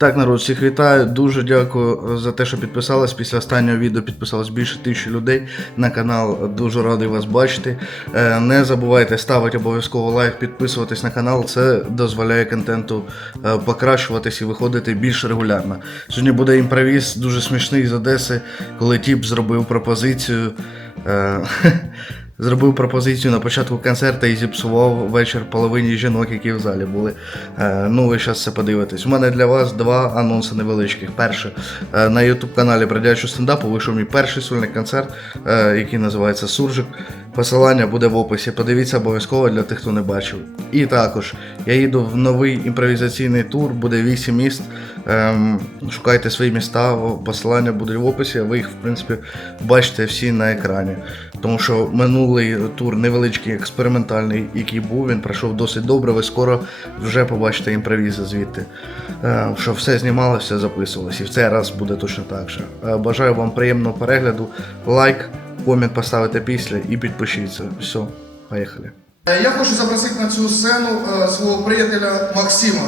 Так, народ, всіх вітаю. Дуже дякую за те, що підписались. Після останнього відео підписалось більше тисячі людей на канал. Дуже радий вас бачити. Е, Не забувайте ставити обов'язково лайк, підписуватись на канал. Це дозволяє контенту е, покращуватись і виходити більш регулярно. Сьогодні буде імпровіз дуже смішний з Одеси, коли тіп зробив пропозицію. Зробив пропозицію на початку концерту і зіпсував вечір половині жінок, які в залі були. Е, ну, ви зараз це подивитесь. У мене для вас два анонси невеличких. Перше, е, на YouTube каналі Бродячого стендапу вийшов мій перший сольний концерт, е, який називається Суржик. Посилання буде в описі. Подивіться обов'язково для тих, хто не бачив. І також я їду в новий імпровізаційний тур, буде 8 міст. Ем, шукайте свої міста, посилання буде в описі, ви їх, в принципі, бачите всі на екрані. Тому що минулий тур невеличкий, експериментальний, який був, він пройшов досить добре. Ви скоро вже побачите імпровізи звідти. Е, що все знімалося, все записувалося. І в цей раз буде точно так же. Е, бажаю вам приємного перегляду. Лайк, комент поставити після і підпишіться. Все, поїхали. Е, Я хочу запросити на цю сцену е, свого приятеля Максима.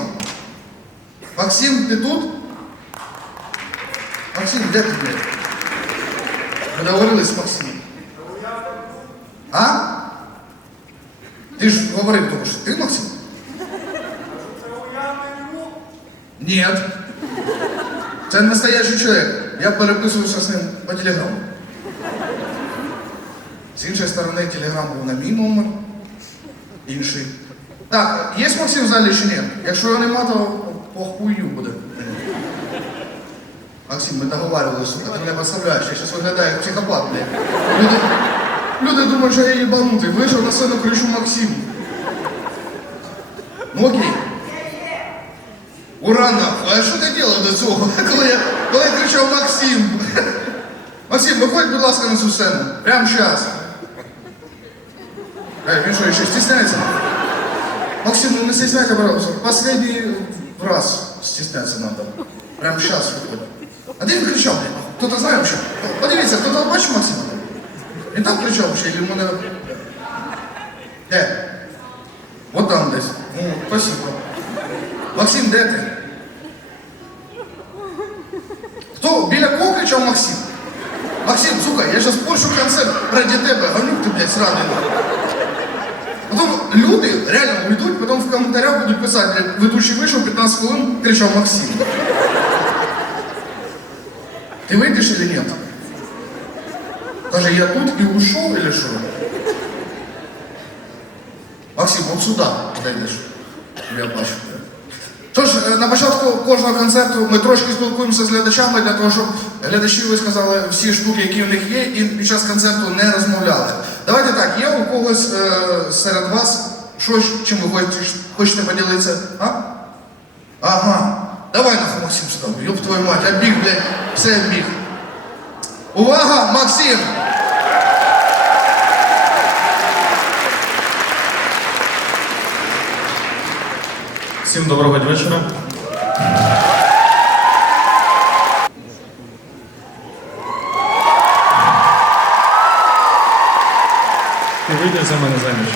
Максим, ти тут? Максим, де ти? блядь? Ми договорились з Максимом. А? Ти ж говорив тому, що ти Максим? Ні. Це настоящий чоловік. Я переписуюся з ним по телеграму. З іншої сторони, телеграм був на мій номер. Інший. Так, є Максим в залі чи ні? Якщо його нема, то по хую буде. Максим, ми договарювалися, сука, ти мене поставляєш, я зараз виглядаю психопат, блядь. Люди, люди думають, що я їбанутий. Вийшов на сцену, кричу Максим. Ну окей. Ура, нахуй, а що ти робив до цього? Коли я, коли я кричав Максим. Максим, виходь, будь ласка, на цю сцену. Прямо зараз. Эй, він що, ще стесняється? Максим, ну не стесняйся, пожалуйста. Последний раз стесняться надо. Прямо сейчас виходить. А де він кричав, блядь? Хто-то знає вообще? Подивіться, хто-то бачив Максима? Він там кричав вообще, или йому не... Де? Вот там десь. Ну, спасибо. Максим, де ти? Хто? Біля кого кричав Максим? Максим, сука, я сейчас поршу концерт ради тебе, ганюк ти, блядь, сраний. Потім люди реально уйдуть, потім в коментарях будуть писати, ведучий вийшов 15 хвилин, кричав Максим. Ти вийдеш или нет? Каже, я тут і ушов, или що? Максим, от сюди подойдеш. Я бачу. Тож, е, на початку кожного концерту ми трошки спілкуємося з глядачами для того, щоб глядачі висказали всі штуки, які в них є, і під час концерту не розмовляли. Давайте так, є у когось е, серед вас щось, чим ви хочете, поділитися? А? Ага. Давай нахуй Максим сюди. Ёб твою мать, я біг, блядь, все біг. Увага, Максим! Всім доброго вечора. Ти вийдеш за мене заміж.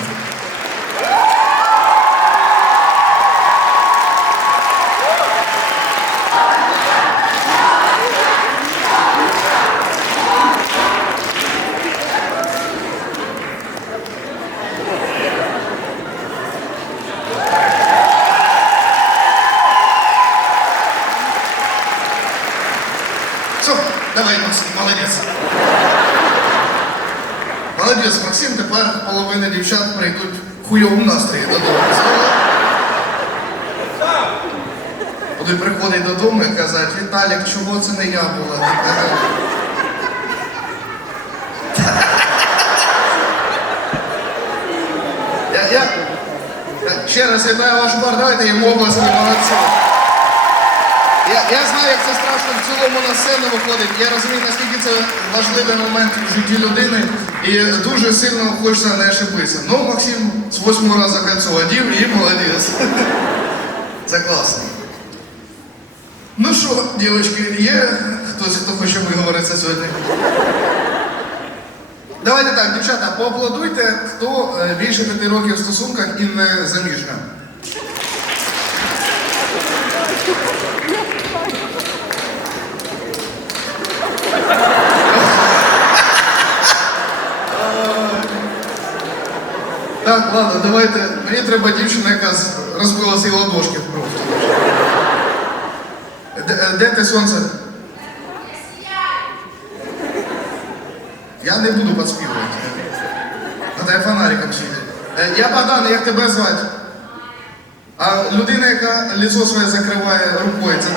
Все, давай, Максим, молодець. Молодець, Максим, тепер половина дівчат прийдуть в хуйовому настрої додому. Будуть приходити додому і казати, Віталік, чого це не я була? Я, я, я ще раз вітаю ваш бар, давайте йому обласки, молодці. Я, я знаю, як це страшно в цілому на сцену виходить. Я розумію, наскільки це важливий момент в житті людини. І дуже сильно хочеться не ошибитися. Ну, Максим з восьмого разу кольцо одів і молодець. Це класно. Ну що, дівчатки, є хтось, хто хоче виговоритися сьогодні? Давайте так, дівчата, поаплодуйте, хто е, більше п'яти років в стосунках і не заміжня. Ладно, давайте. Мені треба дівчина, яка розбила свої ладошки в кров. Де, е, де те сонце? Я не буду підспівувати. Тебе фонариком світить. Е, Я Богдан, як тебе звати? А людина, яка лицо своє закриває рукою, це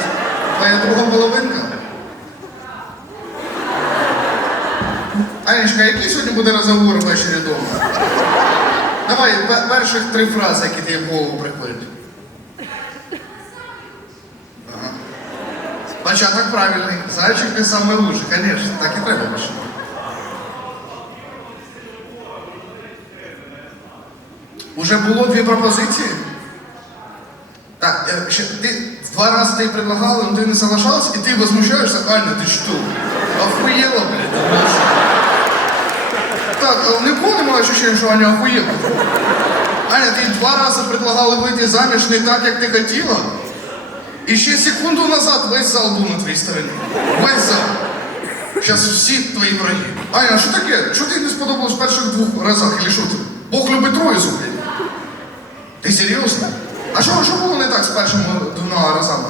твоя друга половинка? Анечка, який сьогодні буде розговор ввечері вдома? Давай пе- перших три фрази, які тобі в голову приходять. Ага. Початок правильний. Зайчик ти самий лучший, звісно, так і треба починати. Уже було дві пропозиції? Так, е, ще, ти два рази ти предлагала, но ти не соглашалась, і ти возмущаєшся, Аня, ти що? Охуєла, блядь. Так, не было немає ощущения, що Аня охуєла? Аня, ти два рази предлагала вийти заміж не так, як ти хотіла? І ще секунду назад весь зал був на твоїй стороні. Весь зал. Зараз всі твої враги. Аня, а що таке? Що ти не сподобалось в перших двох разах? Или що ти? Бог любить троїцу, блядь. Ти серйозно? А що, що було не так з першими двома разами?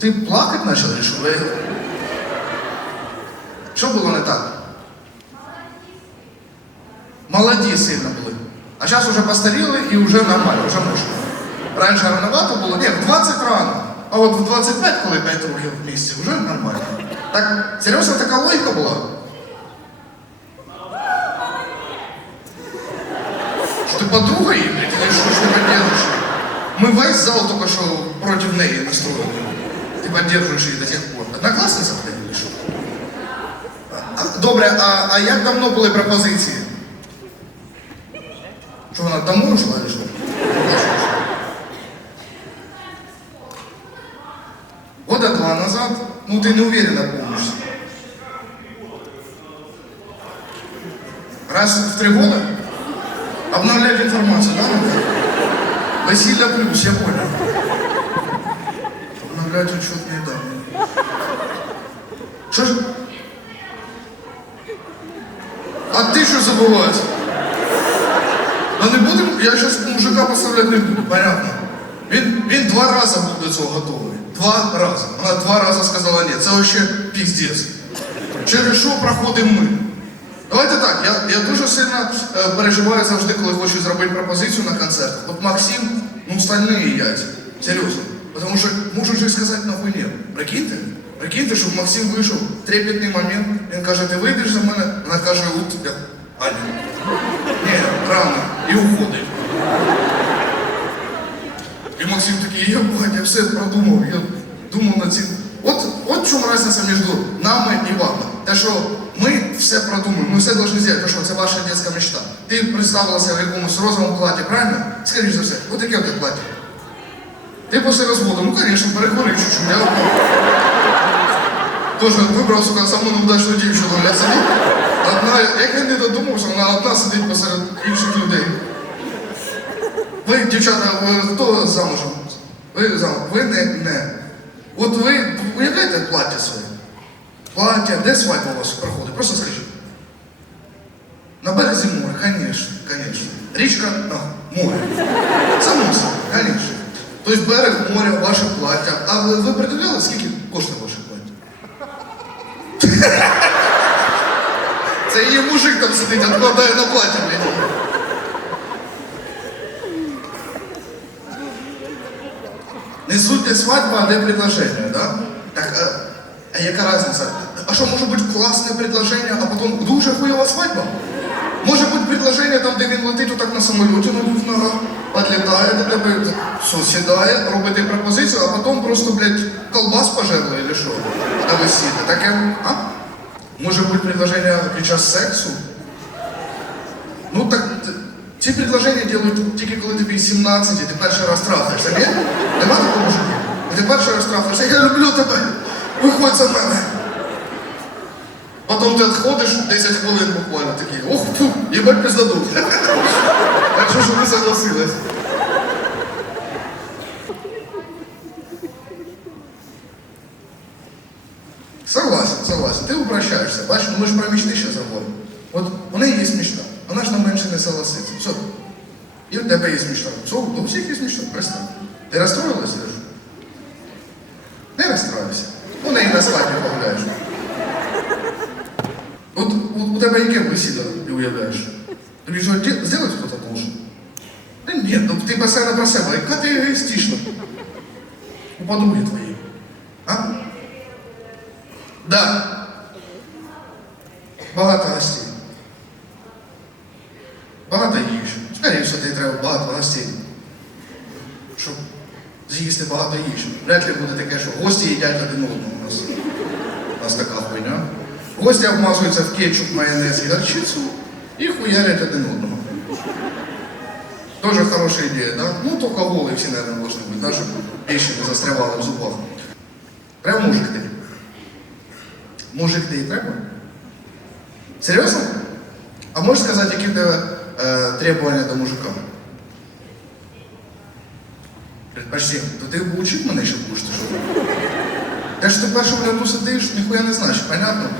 Ти плакати почав, що? Ви- Що було не так? Молоді сильно були. А зараз вже постаріли і вже нормально, вже можна. Раніше рановато було, ні, в 20 рано. А от в 25, коли 5 років в місці, вже нормально. Так, серйозно така логіка була? Що ти подруга її, блядь, или що, що ти підтримуєш? Ми весь зал тільки що проти неї настроїли. Ти підтримуєш її до сих пор. Однокласниця, Добре, а, а як давно були пропозиції? Що вона домой ушла или що? Года два назад, ну ты не уверенно помнишь. Раз в три года обновлять информацию, да? Василия плюс, я понял. Обновлять учетные данные. Что ж? Що забуваєш? Ну не будемо, я зараз мужика поставляти не буду, понятно. Він, він два рази був до цього готовий. Два рази. Вона два рази сказала ні. Це вообще піздець. Через що проходимо ми? Давайте так, я, я дуже сильно е, переживаю завжди, коли хочу зробити пропозицію на концертах. От Максим, ну стальні яйця. Серйозно. Тому що можуть же сказати нахуй ні. Прикиньте? Прикиньте, щоб Максим вийшов трепетний момент. Він каже, ти вийдеш за мене? Вона каже, от я. Аня. Ні, рано. І уходить. І Максим такий, я бать, я все продумав, я думав над цим. От, от в чому різниця між нами і вами. Те, що ми все продумаємо, ми все повинні зробити, що це ваша дитяча мечта. Ти представилася в якомусь розовому платі, правильно? Скоріше за все, от в тебе плаття? Ти після розводу, ну, звісно, перехворів чуть-чуть, я Тоже вибрав, сука, саму неудачну дівчину, блядь, сидить. Одна, як я не додумався, вона одна сидить посеред інших людей. Ви, дівчата, ви хто замужем? Ви замужем? Ви не, не. От ви уявляєте плаття своє? Плаття, де свадьба у вас проходить? Просто скажіть. На березі моря, звісно, звісно. Річка на море. Собі, звісно. Тобто берег, море, ваше плаття. А ви, ви придивляли, скільки коштує ваше плаття? Це там сидить, відкладає на плаття, блядь. Не суть не свадьба, а де предложення, да? Так, а, а яка різниця? А що може бути класне предложення, а потім дуже хуйова свадьба? Може бути предложення там, де він летить отак на самоліті на двох ногах, підлітає до тебе, все, сідає, робить їй пропозицію, а потім просто, блядь, колбас пожерло или що? На весілля. Таке, а? Може бути предложення під час сексу? Ну так т- ці предложення делають тільки коли тобі 17 і ти перший раз трахаєшся, ні? Нема такого мужика? І ти перший раз трахаєшся, я люблю тебе, виходь за мене. Потім ти відходиш 10 хвилин буквально такий, ох, фу, їбать пиздадуть. Так що ж ви согласились? Согласен, согласен. Ты упрощаешься. Бачиш, ми ж про мечти ще Тебе є мечта. Все, у всіх є мечта, перестань. Ти розстроїлася? Не розстроївся. У неї на свадьбі погуляєш. От у, у тебе яке весілля ти уявляєш? Тобі що зробити хто-то должен? Та ні, ну ти постійно про себе, яка ти егоїстична. У подруги твоєї. А? Да. Багато гостей. Багато їжі. Скоріше всього, тобі треба багато гостей. Щоб з'їсти багато їжі. Вряд ли буде таке, що гості їдять один одного у нас. У нас така хуйня. Гості обмазуються в кетчуп, майонез і горчицю і хуярять один одного. Тоже хорошая идея, да? Ну, только голые все, наверное, должны быть, да, чтобы вещи не застревали в зубах. Прям мужик ты. Мужик ты и треба? Серьезно? А можешь сказать, какие то э, требования до мужика? Почти, то ти учив мене, що будеш ти що? Те, що ти в першому ряду сидиш, ніхуя не знаєш, понятно?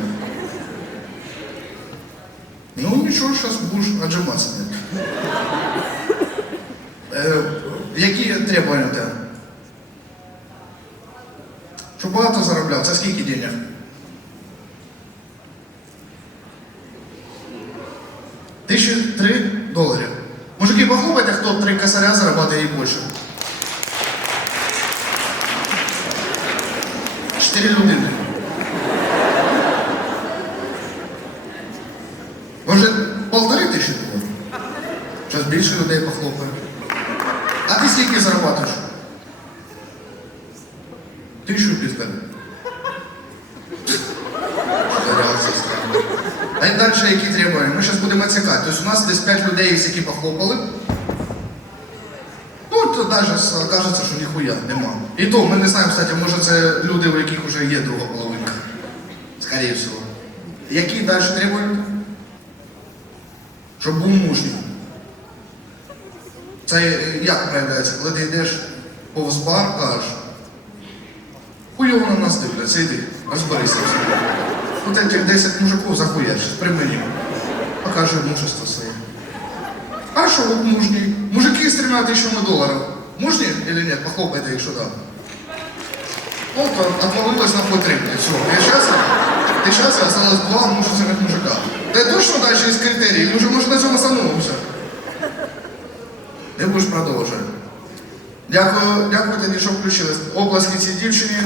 Ну нічого, зараз будеш отжиматися. Е, які требування в тебе? Щоб багато заробляв, це скільки денег? Тисячі три доларів. Мужики, похлопайте, хто три косаря зарабатывает і більше. Чотири людини. Може, тисячі було? Зараз більше людей похлопає. А ти скільки зарабатуєш? Реакція странна? А й далі які требування? Ми зараз будемо цікати. Тобто у нас десь 5 людей, які похлопали. Ну, то навіть кажеться, що ніхуя нема. І то ми не знаємо, кстати, може це люди, у яких вже є друга половинка. Скоріше всього. Які далі требування? Щоб був мужній. Це е, як проявляється, коли ти йдеш повз бар, кажеш, хуйово на нас дивляться, іди, розберися. собі. Тут 10 мужиків захуєш, при мені. Покажи мужество своє. А що от мужній? Мужики з трьома тисячами доларів. Мужні или нет? Похлопайте їх сюди. Он отвалилось на потрібне. Все. Ти зараз, ти зараз осталось два мужественних мужика. Ти точно далі є критерії? Ми вже може на цьому становимося. Ти будеш продовжувати. Дякую, дякую тобі, що включились. Оплески цій дівчині.